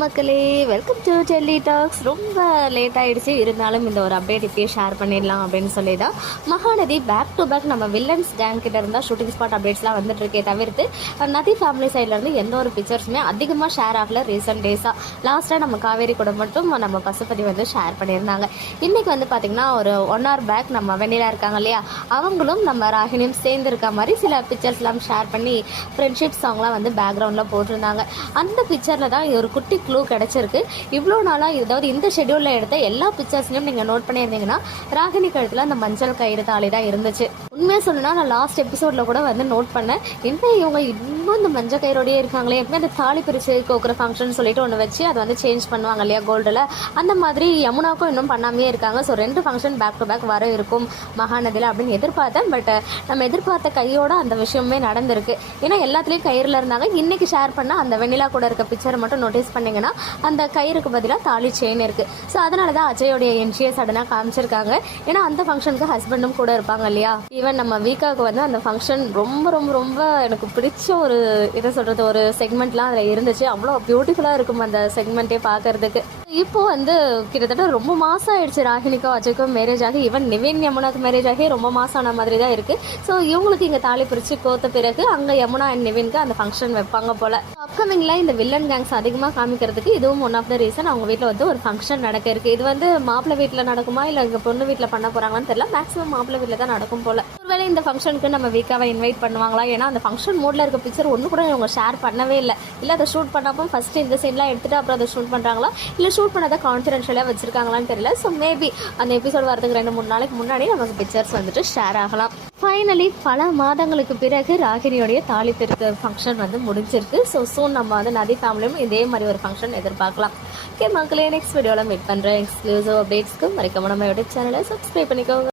மக்களே, welcome to Delhi tax. ரொம்ப late ஆகிடுச்சு, இருந்தாலும் இந்த ஒரு அப்டேட் இப்பயே ஷேர் பண்ணிடலாம் அப்படின்னு சொல்லி தான் மகாநதி பேக் டு பேக் நம்ம வில்லன்ஸ் கேங் கிட்ட இருந்தால் ஷூட்டிங் ஸ்பாட் அப்டேட்ஸ்லாம் வந்துட்டு இருக்கே தவிர்த்து நதி ஃபேமிலி சைட்லேருந்து எந்த ஒரு பிக்சர்ஸுமே அதிகமாக ஷேர் ஆகல ரீசெண்ட் டேஸாக. லாஸ்ட்டாக நம்ம காவேரி கூட மட்டும் நம்ம பசுபதி வந்து ஷேர் பண்ணியிருந்தாங்க. இன்றைக்கி வந்து பார்த்திங்கன்னா ஒரு 1 hour பேக் நம்ம வெண்ணிலா இருக்காங்க இல்லையா, அவங்களும் நம்ம ராகினியும் சேர்ந்து இருக்க மாதிரி சில பிக்சர்ஸ்லாம் ஷேர் பண்ணி ஃப்ரெண்ட்ஷிப் சாங்லாம் வந்து பேக்ரவுண்டில் போட்டிருந்தாங்க. அந்த பிக்சரில் தான் ஒரு குட்டி க்ளூ கிடச்சிருக்கு. இவ்வளோ நாளாக அதாவது இந்த ஷெடியூலில் எடுத்த எல்லா பிக்சர்ஸ்லையும் நீங்கள் நோட் பண்ணியிருந்தீங்கன்னா ராகினி கழுத்தில் அந்த மஞ்சள் கயிறு தாலி தான் இருந்துச்சு. உண்மையாக சொல்லணும்னா நான் லாஸ்ட் எபிசோடில் கூட வந்து நோட் பண்ணேன், என்ன இவங்க இன்னும் இந்த மஞ்சள் கயிறோடையே இருக்காங்களே, எப்பவுமே அந்த தாலி பிரித்து கோக்குற ஃபங்க்ஷன் சொல்லிட்டு ஒன்று வச்சு அதை வந்து சேஞ்ச் பண்ணுவாங்க இல்லையா கோல்டில், அந்த மாதிரி யமுனாக்கும் இன்னும் பண்ணாமே இருக்காங்க. So 2 function back to back வர இருக்கும் மகாநதியில் அப்படின்னு எதிர்பார்த்தேன். பட் நம்ம எதிர்பார்த்த கையோட அந்த விஷயமே நடந்திருக்கு. ஏன்னா எல்லாத்துலேயும் கயிறில் இருந்தாங்க. இன்றைக்கி ஷேர் பண்ண அந்த வெண்ணிலா கூட இருக்க பிக்சரை மட்டும் நோட்டீஸ் பண்ணிங்கன்னா அந்த கயிறுக்கு பதிலாக தாலி செயின் இருக்குது. ஸோ அதனால தான் அஜயோடைய என்ட்ரியை சடனாக காமிச்சிருக்காங்க. ஏன்னா அந்த ஃபங்க்ஷனுக்கு ஹஸ்பண்டும் கூட இருப்பாங்க இல்லையா. ஈவன் நம்ம வீக்காவுக்கு வந்து அந்த ஃபங்க்ஷன் ரொம்ப ரொம்ப ரொம்ப எனக்கு பிடிச்ச ஒரு இதை சொல்கிறது ஒரு செக்மெண்ட்லாம் அதில் இருந்துச்சு. அவ்வளோ பியூட்டிஃபுல்லாக இருக்கும் அந்த செக்மெண்ட்டே பார்க்கறதுக்கு. இப்போ வந்து கிட்டத்தட்ட ரொம்ப மாதம் ஆயிடுச்சு ராகினிக்கும் அஜய்க்கும் மேரேஜ் ஆகி. ஈவன் நிவின் யமுனாக்கு மேரேஜ் ஆகி ரொம்ப மாதம் ஆன மாதிரி தான் இருக்குது. ஸோ இவங்களுக்கு இங்கே தாலி பிரித்து கோத்த பிறகு அங்கே யமுனா அண்ட் நிவின்க்கு அந்த ஃபங்க்ஷன் வைப்பாங்க போல். அப்கமிங்கில் இந்த வில்லன் கேங்ஸ் அதிகமாக காமிக்கிறதுக்கு இதுவும் ஒன் ஆஃப் த ரீசன். அவங்க வீட்டில் வந்து ஒரு ஃபங்க்ஷன் நடக்க இருக்குது. இது வந்து மாப்பிள்ளை வீட்டில் நடக்குமா இல்லை இங்கே பொண்ணு வீட்டில் பண்ண போகிறாங்கன்னு தெரியல. மேக்ஸிமம் மாப்பிள்ளை வீட்டில் தான் நடக்கும் போல். ஒருவேளை இந்த ஃபங்க்ஷனுக்கு நம்ம வீக்காவை இன்வைட் பண்ணுவாங்களா? ஏன்னா அந்த ஃபங்க்ஷன் மூடில் இருக்க பிக்சர் ஒன்று கூட இவங்க ஷேர் பண்ணவே இல்லை. இல்லை அதை ஷூட் பண்ணப்போ ஃபஸ்ட்டு இந்த சைட்லாம் எடுத்துகிட்டு அப்புறம் அதை ஷூட் பண்ணுறாங்களா, இல்லை ஷூட் பண்ணதை கான்ஃபிடென்ஷியலாக வச்சுருக்காங்களான்னு தெரியல. ஸோ மேபி அந்த எபிசோட் வரதுக்கு 2-3 நாளைக்கு முன்னாடி நமக்கு பிக்சர்ஸ் வந்துட்டு ஷேர் ஆகலாம். ஃபைனலி பல மாதங்களுக்கு பிறகு ராகினியோடைய தாலி பிரித்த ஃபங்க்ஷன் வந்து முடிஞ்சிருக்கு. ஸோ சூன் நம்ம வந்து நதி ஃபேமிலியும் இதே மாதிரி ஒரு ஃபங்க்ஷன் எதிர்பார்க்கலாம். ஓகே மக்களே, நெக்ஸ்ட் வீடியோவில் மீட் பண்ணுறேன். எக்ஸ்க்ளூசிவ் அப்டேட்ஸ்க்கு மறக்காம நம்ம யூடியூப் சேனலை சப்ஸ்கிரைப் பண்ணிக்கோங்க.